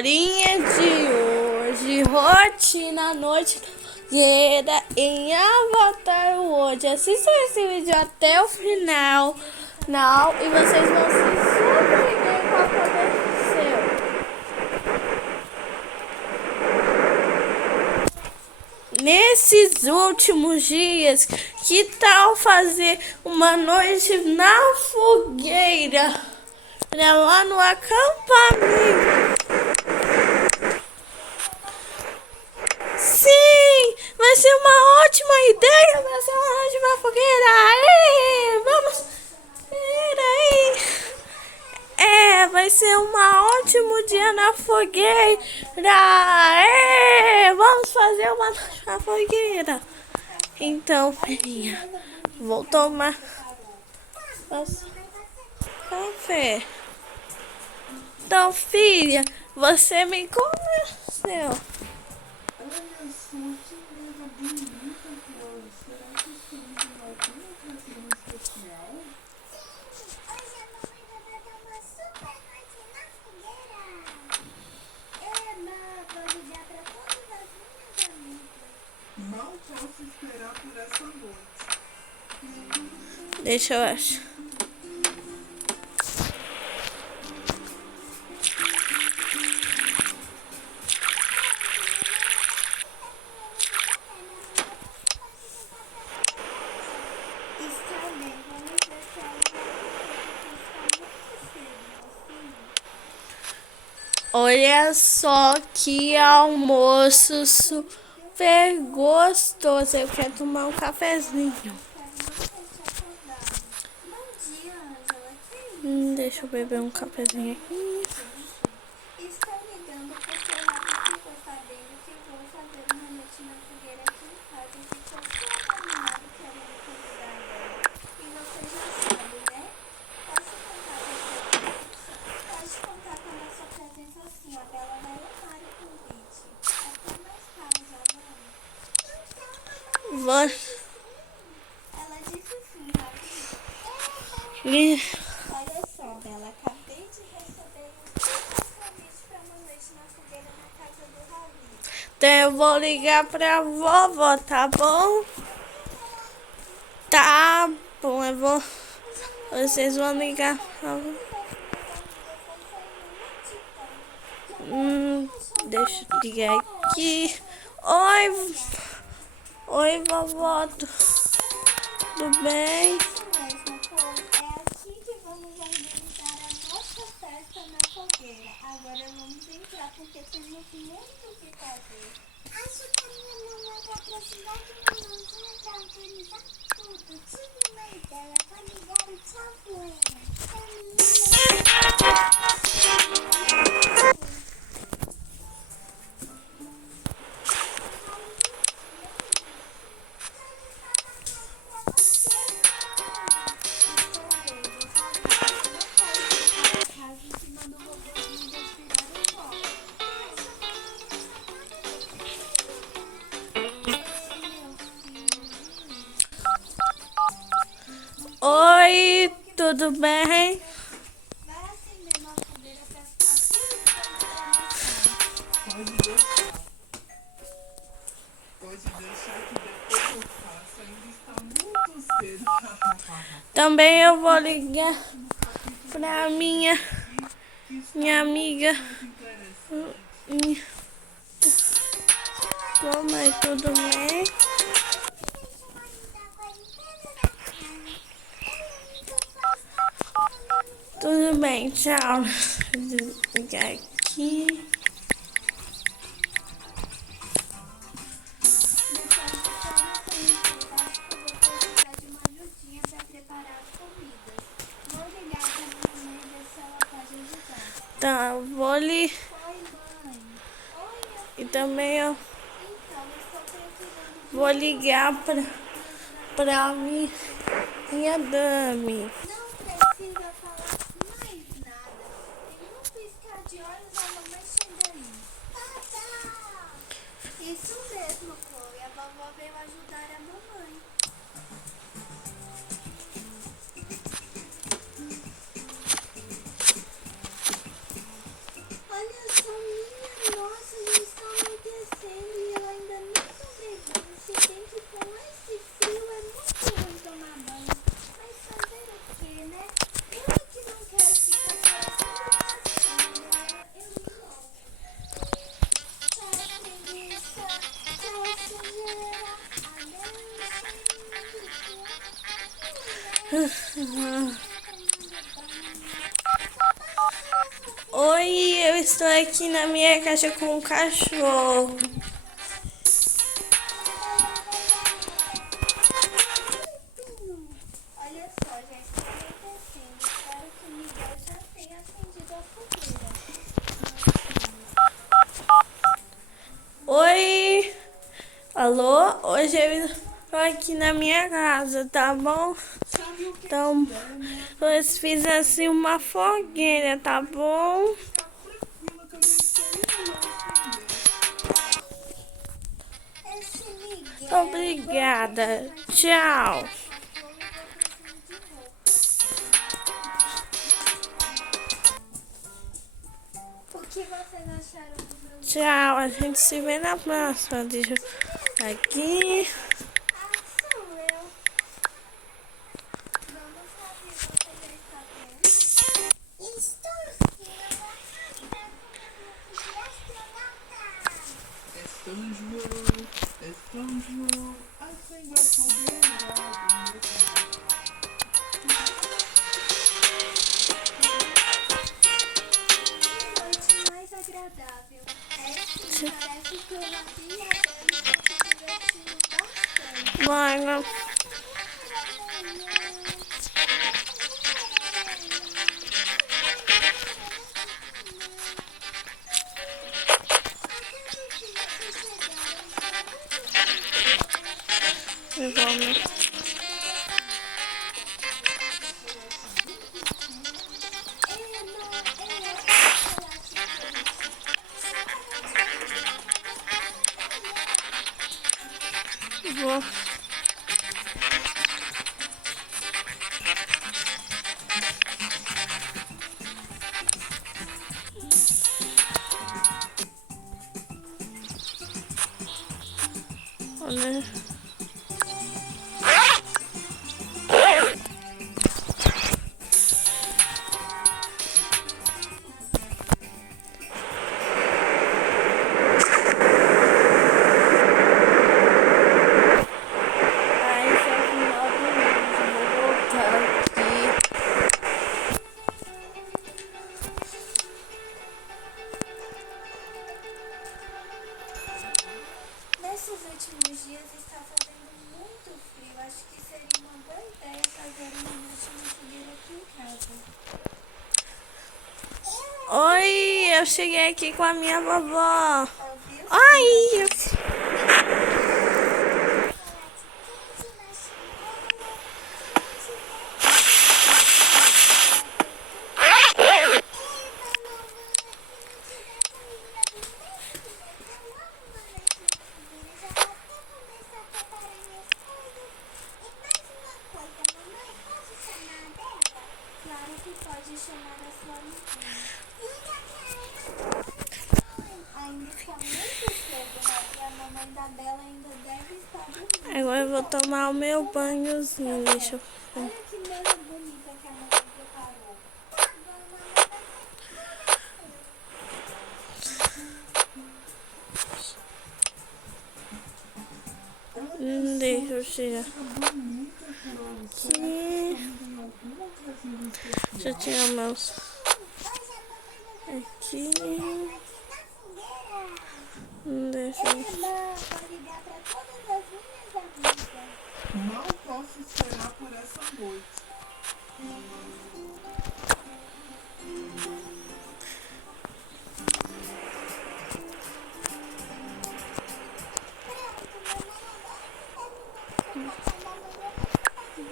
Linha de hoje, rotina, noite inteira em Avatar hoje. Assistam esse vídeo até o final, e vocês vão se surpreender com o que aconteceu. Nesses últimos dias, que tal fazer uma noite na fogueira, lá no acampamento? Sim, vai ser uma ótima ideia, vai ser uma ótima fogueira. Aê, vamos. Peraí. Vai ser um ótimo dia na fogueira. Aê, vamos fazer uma noite na fogueira. Então, filhinha, vou tomar café. Então, filha, você me convenceu. Mal posso esperar por essa noite. Deixa eu achar. Olha só que almoço super gostoso. Eu quero tomar um cafezinho. Deixa eu beber um cafezinho aqui. Estou ligando porque o Rafa ficou sabendo que vou fazer uma noite na fogueira aqui em casa e ficou todo animado querendo convidar ela. E você já sabe, né? Pode contar com a nossa presença sim. A Bela vai amar o convite. Até mais tarde, amor. Ela disse sim, Rafa. Olha só, Bela, acabei de receber um convite para uma noite na fogueira na casa do Ravi. Então eu vou ligar pra vovó, tá bom? Tá bom, eu vou. Vocês vão ligar pra vovó. Deixa eu ligar aqui. Oi, vovó. Tudo bem? É aqui que vamos organizar a nossa festa na fogueira. Agora vamos entrar porque temos muito o que fazer. Acho que a minha mamãe vai precisar de uma mãozinha para organizar tudo. Tive uma ideia. Vou ligar o tchau Buena. Oi, tudo bem? Vai acender uma fogueira para ficar tudo Pode deixar. Pode deixar que depois eu faço. Ainda está muito cedo. Também eu vou ligar pra minha amiga. Como é? Tudo bem? Tudo bem, tchau. Vou ligar aqui. Tá, eu vou ali. E também eu vou ligar pra minha Dami. Não precisa falar mais nada. Em um piscar de olhos a mamãe chega aí. Tá. Isso mesmo, Chloe. A vovó veio ajudar a mamãe. Olha só, Oi, eu estou aqui na minha caixa com um cachorro. Olha só, já está anoitecendo. Espero que o Miguel já tenha acendido a fogueira. Oi, alô? Hoje eu estou aqui na minha casa, tá bom? Sabe o que Então, é, né? eu fiz assim uma fogueira, tá bom? Tá tranquila que eu já estou indo lá acender. Esse Miguel. Obrigada. Tchau. O que vocês acharam do meu Tchau. A gente se vê na próxima. Deixa eu aqui. sou eu. Vamos saber, você já está pronto? Estou sim, eu vou arrastar com o astronauta. São João, acende a fogueira do meu coração. Que noite mais agradável. Sim, parece que eu abri a dama e estou me divertindo bastante. Bora. Vamos. Vou. Olha. Ai, esse é o final do vídeo. Vou voltar aqui. Nesses últimos dias está fazendo muito frio. Acho que seria uma boa ideia fazer uma noite de fogueira aqui em casa. Oi, eu cheguei aqui com a minha vovó. Ouviu? Ai, Claro que pode chamar a sua amiguinha. Ainda está muito cedo, né? E a mamãe da Bela ainda deve estar dormindo. agora eu vou tomar o meu banhozinho. Deixa eu... Olha que mesa bonita que a mamãe preparou. Deixa eu tirar Bonita, Carol. Será que aqui. tem alguma ocasião especial? Deixa eu tirar meus aqui. Deixa eu... Pode dar para todas as minhas amigas. Não posso esperar por essa noite.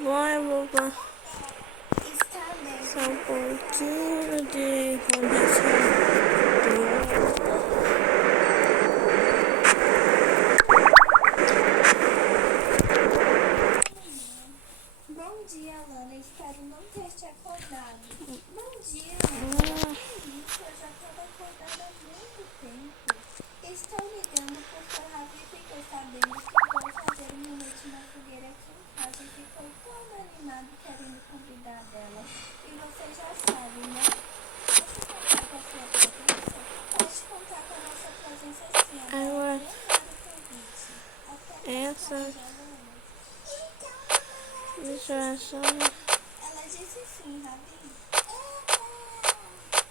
Bom, eu vou passar Está bem. um pouquinho de condicionador. Bom dia, Lana. Espero não ter te acordado. Bom dia. Isso, eu já estava acordada há muito tempo. Estou ligando porque o Ravi ficou sabendo que vou fazer uma noite na fogueira aqui em casa e ficou todo animado querendo convidar dela. E você já sabe, né? Posso contar com a sua presença? Pode contar com a nossa presença sim. Agora, Obrigada o convite. Até mais essa... tarde, Lana. Deixa eu achar... Ela sim, Rabi.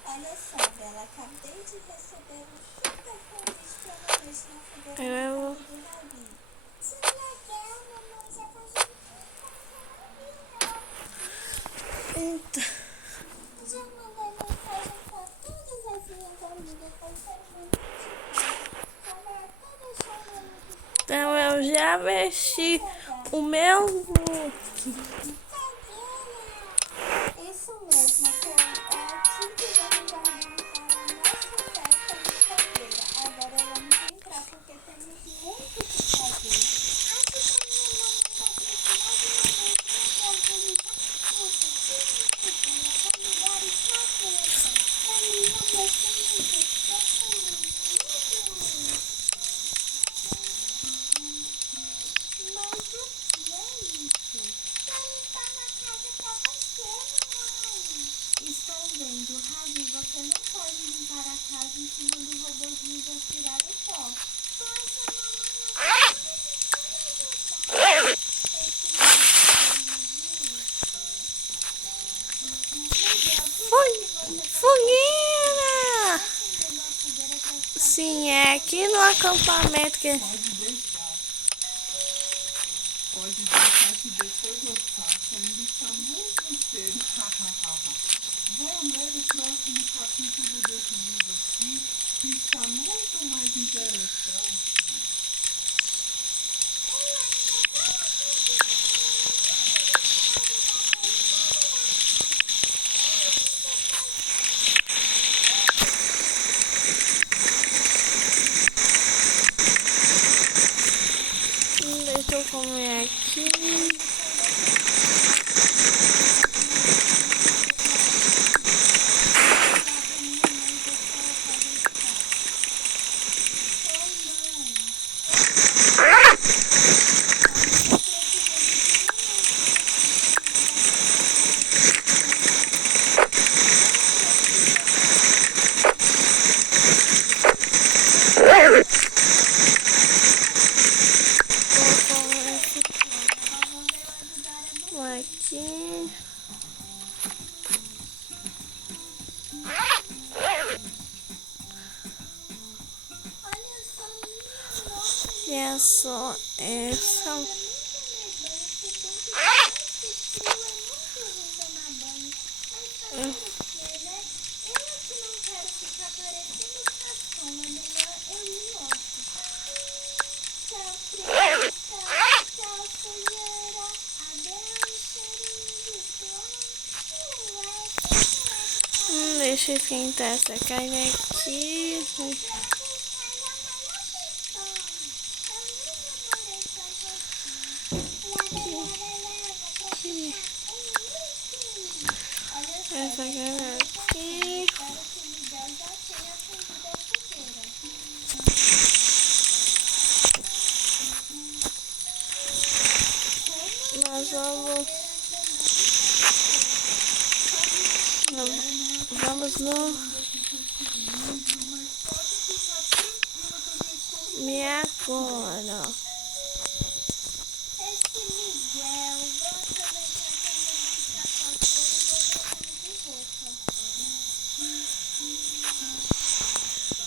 Olha só, Bela, acabei de receber um super convite pra uma noite na fogueira na casa do Rabi. Que legal, mamãe, já faz um tempo que eu não vi, não. Então, Já mandei mensagem pra todas as minhas amigas perguntando se tava todas chamando de então eu já vesti o meu look. isso mesmo, que é aqui que vamos organizar a nossa festa na fogueira. Agora vamos entrar porque temos muito o que fazer. Acho que a minha mamãe vai precisar de uma ajuda para organizar tudo, direitinho, com lugares bacanas. Família, meus amigos, mas o que é isso? Quero estar na casa pra você, mamãe. Estou vendo, Ravi, você não pode limpar a casa em cima do robozinho de aspirar o pó. Poxa, mamãe, eu não esse Fogueira! Sim, é aqui no acampamento que... Pode deixar que depois eu faço. Ainda está muito cedo. Vamos ler o próximo capítulo desse livro aqui, que está muito mais interessante. Deixa eu comer aqui. Aqui. E é só essa. Deixa eu esquentar essa carne aqui. Essa carne aqui. Nós vamos no me agora.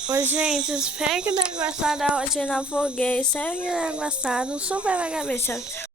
Oi, gente, espero que tenham gostado da rotina fogueira. Espero que tenham gostado. Um super mega beijo.